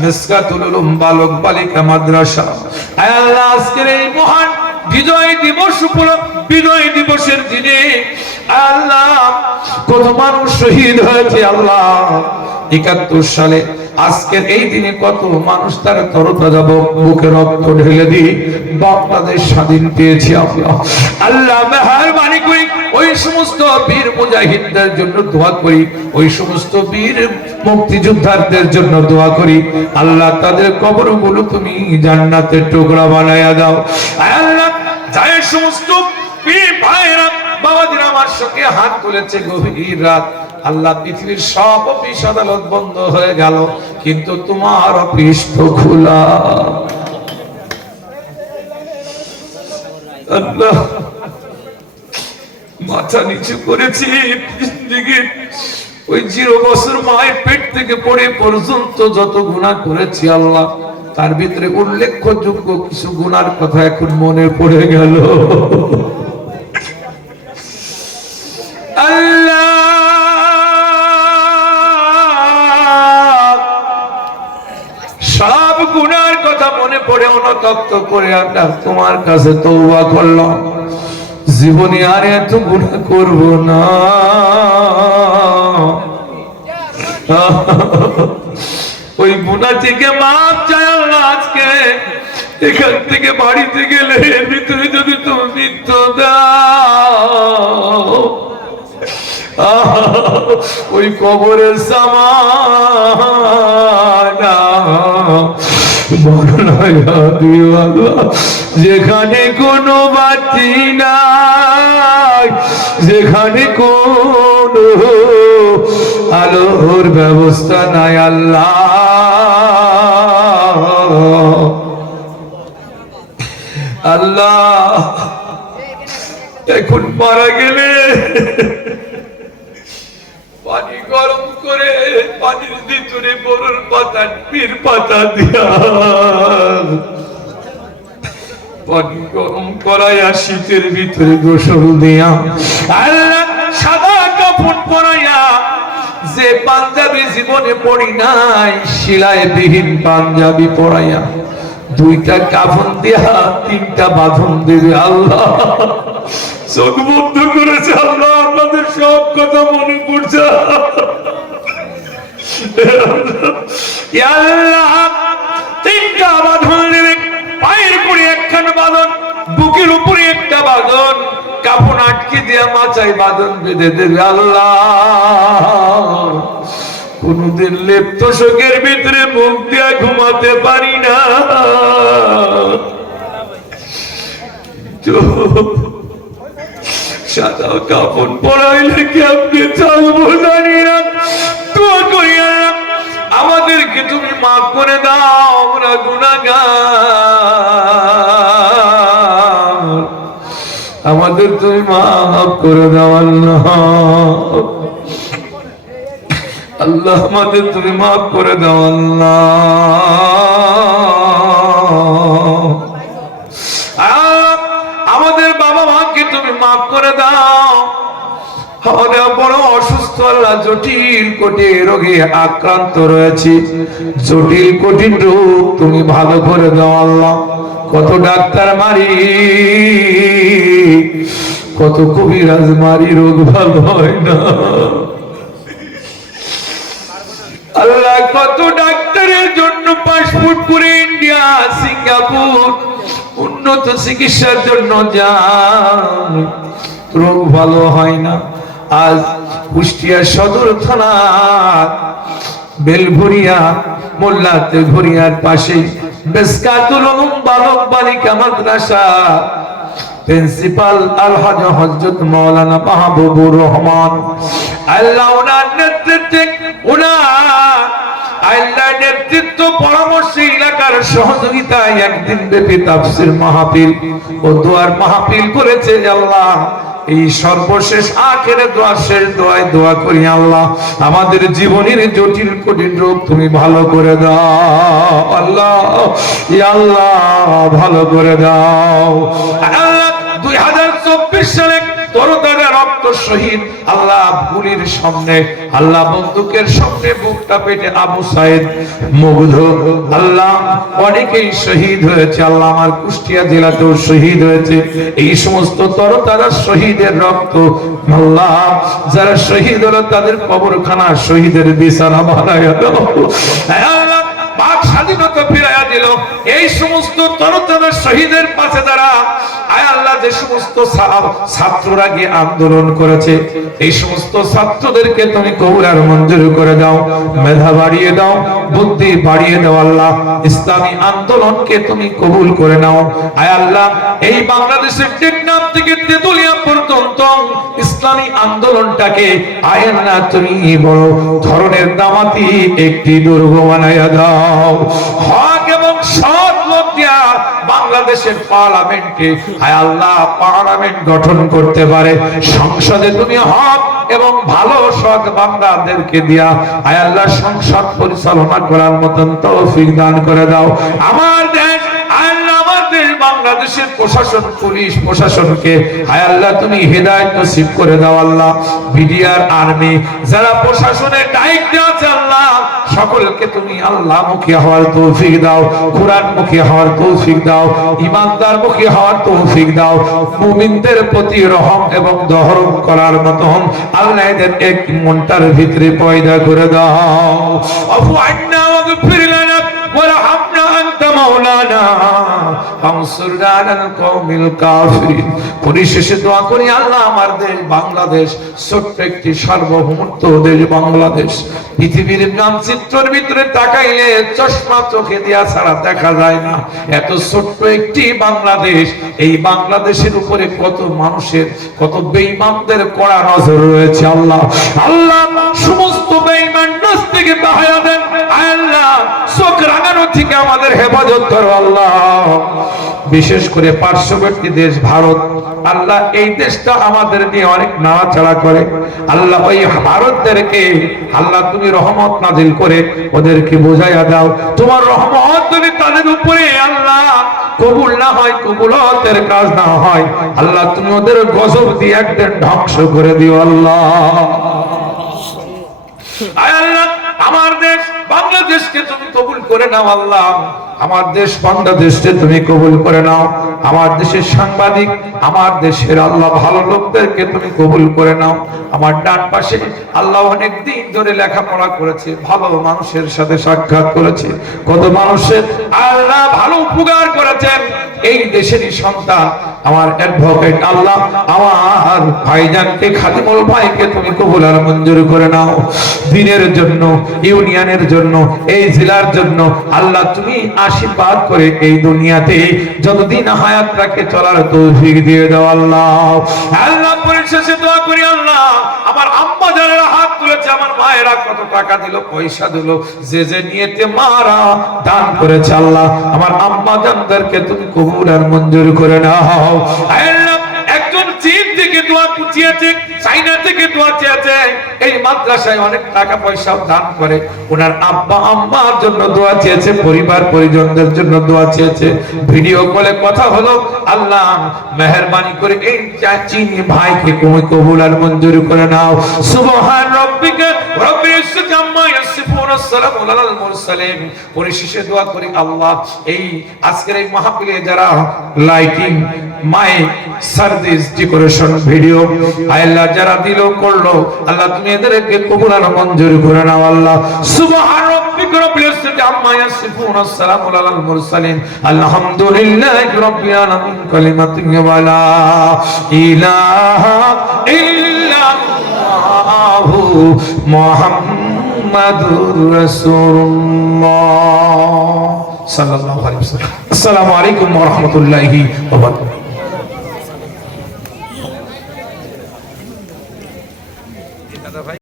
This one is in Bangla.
মিসকাতুল উলুম বালক বালিকা মাদ্রাসা। আল্লাহ আজকের এই মহান বিজয় দিবস বিজয় দিবসের দিনে আল্লাহ কত মানুষ শহীদ হয়েছে। আল্লাহ ৭১ সালে আজকের এই দিনে কত মানুষ তার তরতাজা বুকে রক্ত ঢেলে দিয়ে বাংলাদেশ স্বাধীন পেয়েছি। আল্লাহ মেহেরবানি করি ওই সমস্ত বীর মুজাহিদদের জন্য দোয়া করি, ওই সমস্ত বীর মুক্তিযোদ্ধাদের জন্য দোয়া করি। আল্লাহ তাদের কবরগুলো তুমি জান্নাতের টুকরা বানায়া দাও। আল্লাহ যাই সমস্ত বীর ভাইরা বাবাজিরা আমার সঙ্গে হাত তুলেছে গভীর রাত, আল্লাহ পৃথিবীর সব অফিস আদালত বন্ধ হয়ে গেল, কিন্তু তোমার অফিস তো খোলা। আল্লাহ মাথা নিচু করেছি দিকে ওই 0 বছর মায়ের পেট থেকে পড়ে পর্যন্ত যত গুনাহ করেছি আল্লাহ, তার ভিতরে উল্লেখযোগ্য কিছু গুনার কথা এখন মনে পড়ে গেল। আল্লাহ সব গুনার কথা মনে পড়ে অনুতপ্ত করে আমরা তোমার কাছে তওবা করলাম, জীবনে আর এত গুনাহ করব না। ওই গুনাহ থেকে মাফ চাই আল্লাহ। আজকে এখান থেকে বাড়িতে গেলে ভিতরে যদি তুমি মৃত্যু দাও, ওই কবরের সামানা যেখানে কোনো বাতি নাই, যেখানে কোনো আলোর ব্যবস্থা নাই আল্লাহ, আল্লাহ এখন মারা গেলে পানি গরম করে পানির ভিতরে বরুর পাতা পীর পাতা দিয়া পানি গরম করাইয়া শীতের ভিতরে গোসল দিয়া আল্লাহ সাদা কাপড় পরাইয়া, যে পাঞ্জাবি জীবনে পরি নাই সেলাই বিহীন পাঞ্জাবি পরাইয়া 2টা কাফন দিয়া 3টা বাঁধন দেবে আল্লাহ। চোখ বন্ধ করেছে আল্লাহ, আপনাদের সব কথা মনে পড়ছে। আল্লাহ 3টা বাঁধন দেবে, পায়ের উপরে একখানা বাঁধন, বুকের উপরে একটা বাঁধন, কাপড় আটকে দিয়া মাথায় বাঁধন বেঁধে দেবে আল্লাহ। কোনদিন লেপ্ত শোকের ভিতরে মুখ দিয়া ঘুমাতে পারি না, সাদা কাপড় পরাইলে কি আপনি চালবো জানি না। দোয়া করি আল্লাহ আমাদেরকে তুমি মাফ করে দাও, আমরা গুনাহগার, আমাদের তুমি মাফ করে দাও আল্লাহ। আল্লাহ আমাদের তুমি মাফ করে দাও আল্লাহ। আমাদের বাবা মাকে তুমি মাফ করে দাও। আমাদের বড় অসুস্থ আল্লাহ, জটিল কঠিন রোগে আক্রান্ত রয়েছে, জটিল কঠিন রোগ তুমি ভালো করে দাও আল্লাহ। কত ডাক্তার মারি, কত কবিরাজ মারি, রোগ ভালো হয় না আল্লাহ। কত ডাক্তারের জন্য পাসপোর্ট করে ইন্ডিয়া সিঙ্গাপুর উন্নত চিকিৎসার জন্য যান, রোগ ভালো হয় না। আজ কুষ্টিয়া সদর থানা বেলঘরিয়া মোল্লাতে ঘরিয়ার পাশে মিসকাতুল উলুম বালক বালিকা মাদ্রাসা প্রিন্সিপাল আলহাজ হযরত মাওলানা মাহবুবুর রহমান আল্লাহ ওনার নেতৃত্বে আল্লাহ নেতৃত্ব পরামর্শে এলাকার সহযোগিতায় একদিন ব্যাপী তাফসীর মাহফিল ও দোয়ার মাহফিল করেছে আল্লাহ। এই সর্বশেষ আখেরে দোয়া, শেষ দোয়ায় দোয়া করি আল্লাহ আমাদের জীবনের জটিল কঠিন রোগ তুমি ভালো করে দাও আল্লাহ, ইয়া আল্লাহ ভালো করে দাও আল্লাহ। 2024 সালে তরতাজা রক্ত শহীদ আল্লাহ গুলির সামনে, আল্লাহ বন্দুকের সামনে বুকটা পেটে আবু সাইদ মুগ্ধ, আল্লাহ অনেকেই শহীদ হয়েছে, আল্লাহ আমার কুষ্টিয়া জেলাতেও শহীদ হয়েছে। এই সমস্ত তরতাজা শহীদের রক্ত আল্লাহ যারা শহীদ হলো তাদের কবরখানা শহীদের বিছানা বানায়া দাও। আল্লাহ পাক স্বাধীনতা ফিরাইয়া দিল। এই সমস্ত তরতাজা শহীদের পাশে দাঁড়া আয় আল্লাহ, যে সমস্ত ছাত্ররা গিয়ে আন্দোলন করেছে এই সমস্ত ছাত্রদেরকে তুমি কবুল আর মঞ্জুর করে দাও, মেধা বাড়িয়ে দাও, বুদ্ধি বাড়িয়ে দাও আল্লাহ। ইসলামী আন্দোলনকে তুমি কবুল করে নাও আয় আল্লাহ। এই বাংলাদেশের টেকনাফ থেকে তেতুলিয়া পর্যন্ত ইসলামী আন্দোলনটাকে আয় আল্লাহ তুমি বড় ধরনের দামাতি একটি দুর্গ বানাইয়া দাও। হক এবং সৎ লোক দিয়া বাংলাদেশের পার্লামেন্টে আয় আল্লাহ পার্লামেন্ট গঠন করতে পারে, সংসদে তুমি হক এবং ভালো সৎ বান্দাদেরকে দিয়া আয় আল্লাহ সংসদ পরিচালনা করার মতন তৌফিক দান করে দাও। আমার দেশ আল্লাহ, আমার দেশ বাংলাদেশের প্রশাসন, পুলিশ প্রশাসনকে আয় আল্লাহ তুমি হেদায়েত নসিব করে দাও আল্লাহ। বিডিআর আর্মি যারা প্রশাসনের দায়িত্বে আছে আল্লাহ, সকলকে তুমি আল্লাহ মুখী হওয়ার তৌফিক দাও, কুরআন মুখী হওয়ার তৌফিক দাও, ইমানদার মুখী হওয়ার তৌফিক দাও, মুমিনদের প্রতি রহম এবং দহরম করার মতন আল্লাহ এদের এক মনটার ভিতরে পয়দা করে দাও। আফু আন্না ওয়াগফির লানা ওয়ারহামনা আনতা মাওলানা ফানসুরনা আলাল কওমিল কাফিরিন। পরিশেষে দোয়া করি আল্লাহ, আমার দেশ বাংলাদেশ ছোট্ট একটি সার্বভৌমত্ব দেশ বাংলাদেশ, পৃথিবীর মানচিত্রের ভিতরে তাকাইলে চশমা চোখে দিয়া ছাড়া দেখা যায় না, এত ছোট্ট একটি বাংলাদেশ। এই বাংলাদেশের উপরে কত মানুষের, কত বেঈমানদের কড়া নজর রয়েছে আল্লাহ। আল্লাহ সমস্ত বেঈমান নস থেকে বাহায়া দেন আল্লাহ, চোখ রাঙানো থেকে আমাদের হেফাজত করো আল্লাহ। বিশেষ করে পার্শ্ববর্তী দেশ ভারত আল্লাহ, এই দেশটা আমাদের নিয়ে অনেক নাড়াচাড়া করে আল্লাহ, ওই ভারতদেরকে আল্লাহ তুমি রহমত নাজিল করে ওদেরকে বোঝাইয়া দাও, তোমার রহমত যদি তাদের উপরে আল্লাহ কবুল না হয়, কবুলতের কাজ না হয় আল্লাহ, তুমি ওদের গজব দিয়ে একদিন ধ্বংস করে দিও আল্লাহ। আয় আল্লাহ, আমার দেশ বাংলাদেশকে তুমি কবুল করে নাও আল্লাহ, আমার দেশ বাংলাদেশকে তুমি কবুল করে নাও। আমার দেশের সাংবাদিক, আমার দেশের আল্লাহ ভালো লোকদেরকে তুমি কবুল করে নাও। আমার ডান পাশে আল্লাহ অনেক দিন ধরে লেখাপড়া করেছে, ভালো মানুষের সাথে সাক্ষাৎ করেছে, কত মানুষের আল্লাহ ভালো উপকার করেছেন। এই দেশেরই সন্তান আমার অ্যাডভোকেট আল্লাহ, আমার ভাইজানকে খাদিমুল ভাইকে তুমি কবুল আর মঞ্জুর করে নাও। দিনের জন্য, ইউনিয়নের জন্য, এই জেলার জন্য আল্লাহ তুমি আশীর্বাদ করে এই দুনিয়াতে যতদিন হায়াত রাখে চলার তৌফিক দিয়ে দাও আল্লাহ। আল্লাহ পরিশেষে দোয়া করি আল্লাহ, আমার আম্মা যারা হাত তুলেছে, আমার মায়েরা কত টাকা দিল, পয়সা দিল, যে যে নিয়েতে মারা দান করেছে আল্লাহ, আমার আম্মা জানদেরকে তুমি কবুল আর মঞ্জুর করে নাও। আল্লাহ একজন চীন থেকে দোয়া পুছিয়েছে, চাইনা থেকে দোয়া চেয়েছে, এই মাদ্রাসায় অনেক টাকা পয়সা দান করে, ওনার আব্বা আম্মার জন্য দোয়া চেয়েছে, পরিবার পরিজনদের জন্য দোয়া চেয়েছে, ভিডিও কলে কথা হলো আল্লাহ মেহেরবানি করে এই চিনি ভাইকে তুমি কবুল আর মঞ্জুর করে নাও। সুবহান রাব্বিকা রাব্বিল ইজ্জাতি আম্মা ইয়াসিফুন, আসসালামু আলাল মুরসালিন। পরিশেষে দোয়া করি আল্লাহ, এই আজকের এই মাহফিলে যারা lighting, mic, service, decoration, video আল্লাহ যারা দিল করলো আল্লাহ তুমি এদেরকে কবুল আর মঞ্জুর করে নাও আল্লাহ। সুবহান রাব্বিকা রাব্বিল ইজ্জাতি আম্মা ইয়াসিফুন, আসসালামু আলাল মুরসালিন, আলহামদুলিল্লাহি রাব্বিল আলামিন। কালিমাতুন ওয়া লা ইলাহা ইল্লাল্লাহু মুহাম্মাদুর রাসূলুল্লাহ সাল্লাল্লাহু আলাইহি ওয়াসাল্লাম। আসসালামু আলাইকুম ওয়া রাহমাতুল্লাহি ওয়া বারাকাতুহু।